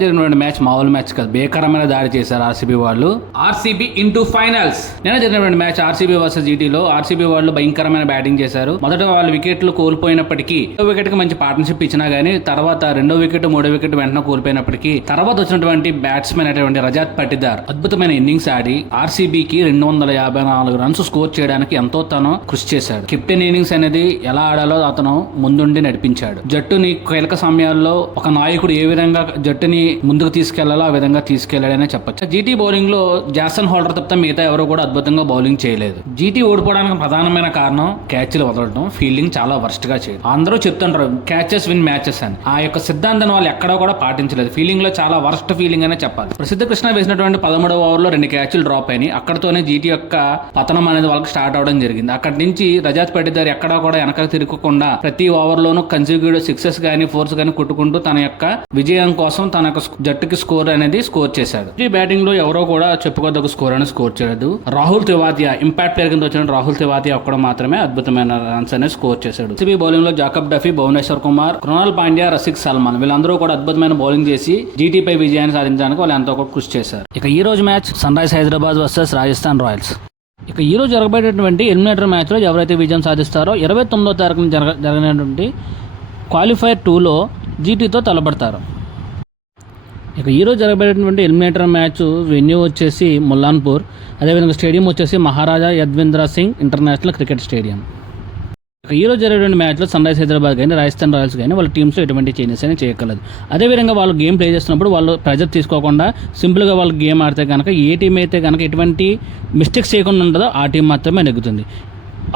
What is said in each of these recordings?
జరిగినటువంటి మ్యాచ్ మామూలు మ్యాచ్ కాదు, భీకరమైన దాడి చేశారు ఆర్సీబీ వాళ్ళు. RCB into finals. నిన్న జరిగినటువంటి మ్యాచ్ ఆర్సీబీ వర్సెస్ జీటీలో ఆర్సీబీ వాళ్ళు భయంకరమైన బ్యాటింగ్ చేశారు. మొదట వాళ్ళు వికెట్లు కోల్పోయినప్పటికీ వికెట్ కి మంచి పార్ట్నర్షిప్ ఇచ్చినా గానీ తర్వాత రెండో వికెట్ మూడో వికెట్ వెంటనే కోల్పోయినప్పటికీ తర్వాత వచ్చినటువంటి బ్యాట్స్మెన్ అయినటువంటి రజాత్ పటిదార్ అద్భుతమైన ఇన్నింగ్స్ ఆడి ఆర్సీబీకి 254 రన్స్ స్కోర్ చేయడానికి ఎంతో తను కృషి చేశాడు. కెప్టెన్ ఇన్నింగ్స్ అనేది ఎలా ఆడాలో అతను ముందుండి నడిపించాడు. జట్టుని కీలక సమయాల్లో ఒక నాయకుడు ఏ విధంగా జట్టుని ముందుకు తీసుకెళ్లాలో ఆ విధంగా తీసుకెళ్లాడనే చెప్పొచ్చు. జీటీ బౌలింగ్ లో జాసన్ హోల్డర్ తప్ప మిగతా ఎవరు కూడా అద్భుతంగా బౌలింగ్ చేయలేదు. జీటీ ఓడిపోవడానికి ప్రధానమైన కారణం క్యాచ్లు వదలడం, ఫీల్డింగ్ చాలా వర్స్ట్ గా చేయడం. అందరూ చెప్తుంటారు క్యాచెస్ విన్ మ్యాచెస్ అని. ఆ యొక్క సిద్ధాంతాన్ని వాళ్ళు ఎక్కడా కూడా పాటించలేదు. ఫీల్డింగ్ లో చాలా వర్స్ట్ ఫీలింగ్ అనే చెప్పాలి. ప్రసిద్ధ కృష్ణ వేసినటువంటి 13వ ఓవర్లో 2 క్యాచ్లు డ్రాప్ అయినాయి. అక్కడతోనే జీటీ యొక్క పతనం అనేది వాళ్ళకి స్టార్ట్ అవడం జరిగింది. అక్కడి నుంచి రజాత్ పటిదార్ ఎక్కడా కూడా వెనక తిరగకుండా ప్రతి ఓవర్లోనూ కన్సిక్యూటివ్ సిక్సెస్ గానీ ఫోర్స్ గానీ కొట్టుకుంటూ తన యొక్క విజయం కోసం తన జట్టుకి స్కోర్ అనేది స్కోర్ చేశాడు. ఈ బ్యాటింగ్ లో ఎవరో కూడా చెప్పుకోదగ్గ స్కోర్ అనేది స్కోర్ చేయలేదు. రాహుల్ తెవాతియా ఇంపాక్ట్ ప్లేయర్ కింద వచ్చిన రాహుల్ తెవాతియా ఒక్కడ మాత్రమే అద్భుతమైన రన్స్ అనేది స్కోర్ చేశాడు. సిబి బౌలింగ్ లో జాకబ్ డఫీ, భువనేశ్వర్ కుమార్, కృణాల్ పాండ్యా, రసిక్ సల్మాన్ వీళ్ళందరూ కూడా అద్భుతమైన బౌలింగ్ చేసి జీటీపై విజయాన్ని సాధించడానికి వాళ్ళు ఎంతో కృషి చేశారు. ఇక ఈ రోజు match Sunrise Hyderabad versus Rajasthan Royals. ఇక ఈ రోజు జరగబోయేటటువంటి ఎలిమినేటర్ మ్యాచ్ లో ఎవరైతే విజయం సాధిస్తారో 29వ తారీఖున జరిగినటువంటి క్వాలిఫైర్ 2లో జీటీతో తలపడతారు. ఇక ఈరోజు జరగబోయేటువంటి ఎలిమినేటర్ మ్యాచ్ వెన్యూ వచ్చేసి ముల్లాన్పూర్, అదేవిధంగా స్టేడియం వచ్చేసి మహారాజా యద్వేంద్ర సింగ్ ఇంటర్నేషనల్ క్రికెట్ స్టేడియం. ఇక ఈరోజు జరిగేటువంటి మ్యాచ్లో సన్ రైజ్ హైదరాబాద్ కానీ రాజస్థాన్ రాయల్స్ కానీ వాళ్ళ టీమ్స్లో ఎటువంటి చేంజెస్ అని చేయగలదు. అదేవిధంగా వాళ్ళు గేమ్ ప్లే చేస్తున్నప్పుడు వాళ్ళు ప్రెజర్ తీసుకోకుండా సింపుల్గా వాళ్ళు గేమ్ ఆడితే కనుక ఏ టీం అయితే కనుక ఎటువంటి మిస్టేక్స్ చేయకుండా ఉంటుందో ఆ టీం మాత్రమే నెగ్గుతుంది.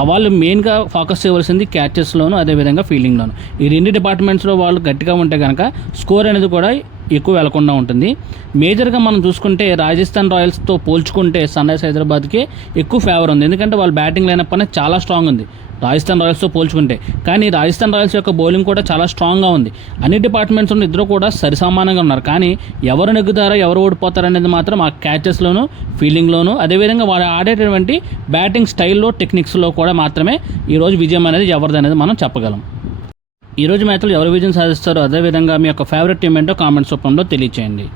వాళ్ళు మెయిన్గా ఫోకస్ చేయవలసింది క్యాచెస్లోను అదేవిధంగా ఫీల్డింగ్లోను. ఈ రెండు డిపార్ట్మెంట్స్లో వాళ్ళు గట్టిగా ఉంటే కనుక స్కోర్ అనేది కూడా ఎక్కువ వెళ్లకుండా ఉంటుంది. మేజర్గా మనం చూసుకుంటే రాజస్థాన్ రాయల్స్తో పోల్చుకుంటే సన్ రైజ్ హైదరాబాద్కి ఎక్కువ ఫేవర్ ఉంది. ఎందుకంటే వాళ్ళ బ్యాటింగ్ లైనప్ అనేది చాలా స్ట్రాంగ్ ఉంది రాజస్థాన్ రాయల్స్తో పోల్చుకుంటే. కానీ రాజస్థాన్ రాయల్స్ యొక్క బౌలింగ్ కూడా చాలా స్ట్రాంగ్గా ఉంది. అన్ని డిపార్ట్మెంట్స్ ఉన్న ఇద్దరు కూడా సరిసమానంగా ఉన్నారు. కానీ ఎవరు నెగ్గుతారో ఎవరు ఓడిపోతారో అనేది మాత్రం ఆ క్యాచెస్లోను ఫీల్డింగ్లోను అదేవిధంగా వాళ్ళు ఆడేటటువంటి బ్యాటింగ్ స్టైల్లో టెక్నిక్స్లో కూడా మాత్రమే ఈరోజు విజయం అనేది ఎవరిది అనేది మనం చెప్పగలం. ఈరోజు మ్యాచ్లో ఎవరు విజయం సాధిస్తారో అదేవిధంగా మీ యొక్క ఫేవరెట్ టీం ఏంటో కామెంట్స్ రూపంలో తెలియచేయండి.